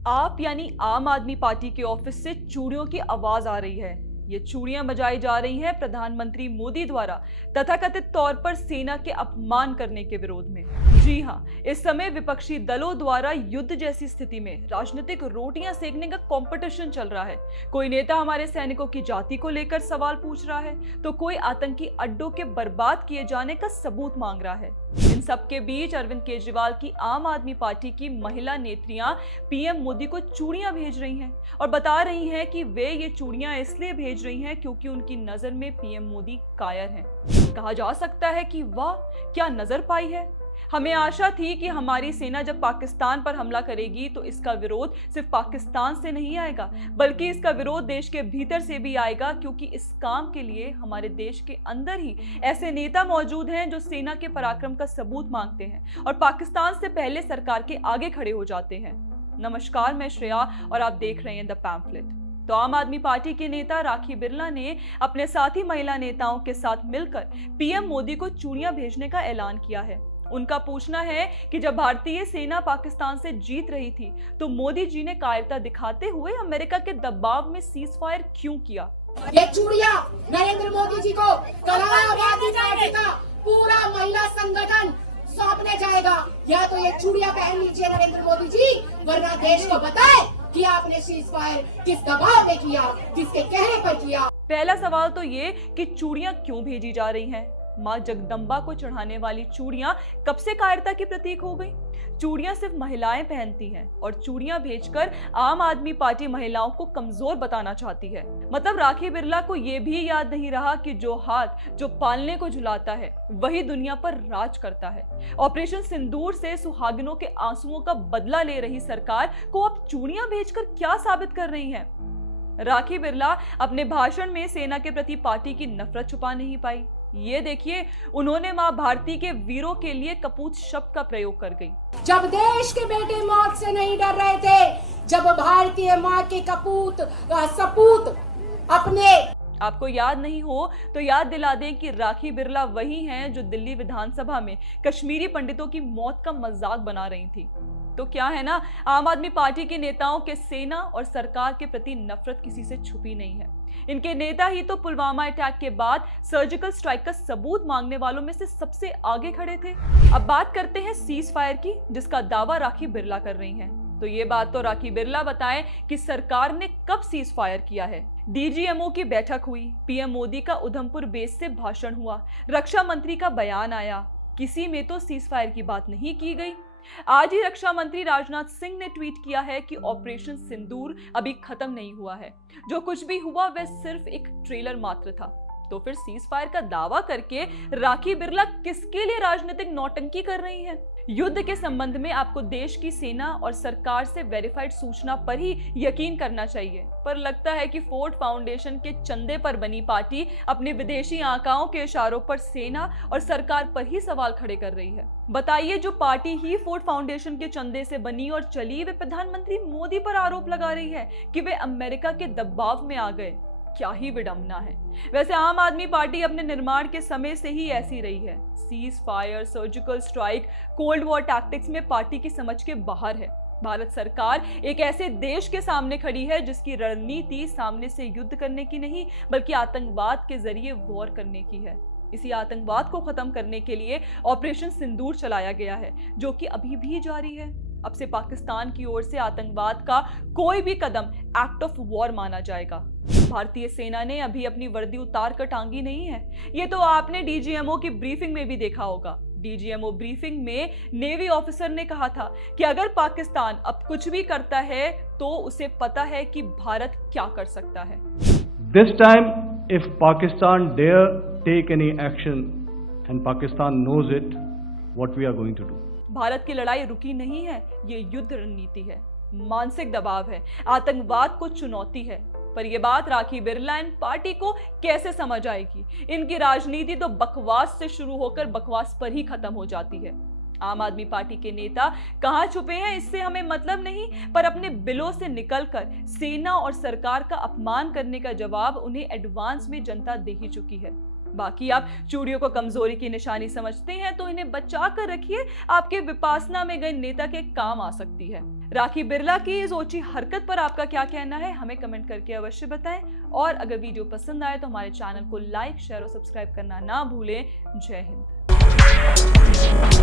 आप यानी आम आदमी पार्टी के ऑफिस से चूड़ियों की आवाज आ रही है। ये चूड़ियां बजाई जा रही हैं प्रधानमंत्री मोदी द्वारा तथाकथित तौर पर सेना के अपमान करने के विरोध में। जी हां, इस समय विपक्षी दलों द्वारा युद्ध जैसी स्थिति में राजनीतिक रोटियां सेकने का कंपटीशन चल रहा है। कोई नेता हमारे सैनिकों की जाति को लेकर सवाल पूछ रहा है, तो कोई आतंकी अड्डों के बर्बाद किए जाने का सबूत मांग रहा है। इन सबके बीच अरविंद केजरीवाल की आम आदमी पार्टी की महिला नेत्रियां पीएम मोदी को चूड़ियां भेज रही हैं और बता रही हैं कि वे ये चूड़ियां इसलिए भेज रही हैं क्योंकि उनकी नजर में पीएम मोदी कायर हैं। कहा जा सकता है कि वाह, क्या नजर पाई है। हमें आशा थी कि हमारी सेना जब पाकिस्तान पर हमला करेगी तो इसका विरोध सिर्फ पाकिस्तान से नहीं आएगा, बल्कि इसका विरोध देश के भीतर से भी आएगा, क्योंकि इस काम के लिए हमारे देश के अंदर ही ऐसे नेता मौजूद हैं जो सेना के पराक्रम का सबूत मांगते हैं और पाकिस्तान से पहले सरकार के आगे खड़े हो जाते हैं। नमस्कार, मैं श्रेया और आप देख रहे हैं द पैम्फलेट। तो आम आदमी पार्टी के नेता राखी बिरला ने अपने साथी महिला नेताओं के साथ मिलकर पीएम मोदी को चूड़ियां भेजने का ऐलान किया है। उनका पूछना है कि जब भारतीय सेना पाकिस्तान से जीत रही थी तो मोदी जी ने कायरता दिखाते हुए अमेरिका के दबाव में सीज फायर क्यों किया। ये चूड़ियां नरेंद्र मोदी जी को कलावादी पार्टी का पूरा महिला संगठन सौंपने जाएगा। या तो ये चूड़ियां पहन लीजिए नरेंद्र मोदी जी, वरना देश को बताए कि आपने सीज फायर किस दबाव में किया, किसके कहने पर किया। पहला सवाल तो ये कि चूड़ियां क्यों भेजी जा रही हैं। मां जगदम्बा को चढ़ाने वाली चूड़ियां कब से कायरता की प्रतीक हो गई। चूड़ियां सिर्फ महिलाएं पहनती हैं और चूड़ियां भेजकर आम आदमी पार्टी महिलाओं को कमजोर बताना चाहती है। मतलब राखी बिरला को यह भी याद नहीं रहा कि जो हाथ जो पालने को झुलाता है वही दुनिया पर राज करता है। ऑपरेशन सिंदूर से सुहागिनों के आंसुओं का बदला ले रही सरकार को अब चूड़ियां भेजकर क्या साबित कर रही है। राखी बिरला अपने भाषण में सेना के प्रति पार्टी की नफरत छुपा नहीं पाई। ये देखिए, उन्होंने मां भारती के वीरों के लिए कपूत शब्द का प्रयोग कर गई। जब देश के बेटे मौत से नहीं डर रहे थे, जब भारतीय मां के सपूत अपने। आपको याद नहीं हो तो याद दिला दें कि राखी बिरला वही हैं जो दिल्ली विधानसभा में कश्मीरी पंडितों की मौत का मजाक बना रही थी। तो क्या है ना, आम आदमी पार्टी के नेताओं के सेना और सरकार के प्रति नफरत किसी से छुपी नहीं है। इनके नेता ही तो पुलवामा अटैक के बाद सर्जिकल स्ट्राइक का सबूत मांगने वालों में से सबसे आगे खड़े थे। अब बात करते हैं सीज फायर की, जिसका दावा राखी बिरला कर रही हैं। तो ये बात तो राखी बिरला बताएं कि सरकार ने कब सीज फायर किया है। डीजीएमओ की बैठक हुई, पीएम मोदी का उधमपुर बेस से भाषण हुआ, रक्षा मंत्री का बयान आया, किसी में तो सीज फायर की बात नहीं की गई। आज ही रक्षा मंत्री राजनाथ सिंह ने ट्वीट किया है कि ऑपरेशन सिंदूर अभी खत्म नहीं हुआ है, जो कुछ भी हुआ वह सिर्फ एक ट्रेलर मात्र था। तो फिर सीज फायर का दावा करके राखी बिरला किसके लिए राजनीतिक नौटंकी कर रही हैं? युद्ध के संबंध में आपको देश की सेना और सरकार से वेरीफाइड सूचना पर ही यकीन करना चाहिए, पर लगता है कि फोर्ड फाउंडेशन के चंदे पर बनी पार्टी अपने विदेशी आकाओं के इशारों पर सेना और सरकार पर ही सवाल खड़े कर रही है। बताइए, जो पार्टी ही फोर्ड फाउंडेशन के चंदे से बनी और चली, वे प्रधानमंत्री मोदी पर आरोप लगा रही है कि वे अमेरिका के दबाव में आ गए। क्या ही विडंबना है। वैसे आम आदमी पार्टी अपने निर्माण के समय से ही ऐसी रही है। Cease fire, surgical strike, cold war tactics में पार्टी की समझ के बाहर है। भारत सरकार एक ऐसे देश के सामने खड़ी है जिसकी रणनीति सामने से युद्ध करने की नहीं, बल्कि आतंकवाद के जरिए वॉर करने की है। इसी आतंकवाद को खत्म करने के लिए ऑपरेशन सिंदूर चलाया गया है, जो कि अभी भी जारी है। अब से पाकिस्तान की ओर से आतंकवाद का कोई भी कदम एक्ट ऑफ वॉर माना जाएगा। भारतीय सेना ने अभी अपनी वर्दी उतार कर टांगी नहीं है। ये तो आपने डीजीएमओ की ब्रीफिंग में भी देखा होगा। डीजीएमओ ब्रीफिंग में नेवी ऑफिसर ने कहा था कि अगर पाकिस्तान अब कुछ भी करता है तो उसे पता है कि भारत क्या कर सकता है। This time, if Pakistan dare take any action, and Pakistan knows it, what we are going to do. Bharat की लड़ाई रुकी नहीं है, ये युद्ध रणनीति है, मानसिक दबाव है, आतंकवाद को चुनौती है। पर यह बात राखी बिरला एंड पार्टी को कैसे समझ आएगी? इनकी राजनीति तो बकवास से शुरू होकर बकवास पर ही खत्म हो जाती है। आम आदमी पार्टी के नेता कहां छुपे हैं इससे हमें मतलब नहीं, पर अपने बिलों से निकलकर सेना और सरकार का अपमान करने का जवाब उन्हें एडवांस में जनता दे ही चुकी है। बाकी आप चूड़ियों को कमजोरी की निशानी समझते हैं तो इन्हें बचा कर रखिए, आपके विपासना में गए नेता के काम आ सकती है। राखी बिरला की इस ओछी हरकत पर आपका क्या कहना है, हमें कमेंट करके अवश्य बताएं। और अगर वीडियो पसंद आए तो हमारे चैनल को लाइक, शेयर और सब्सक्राइब करना ना भूलें। जय हिंद।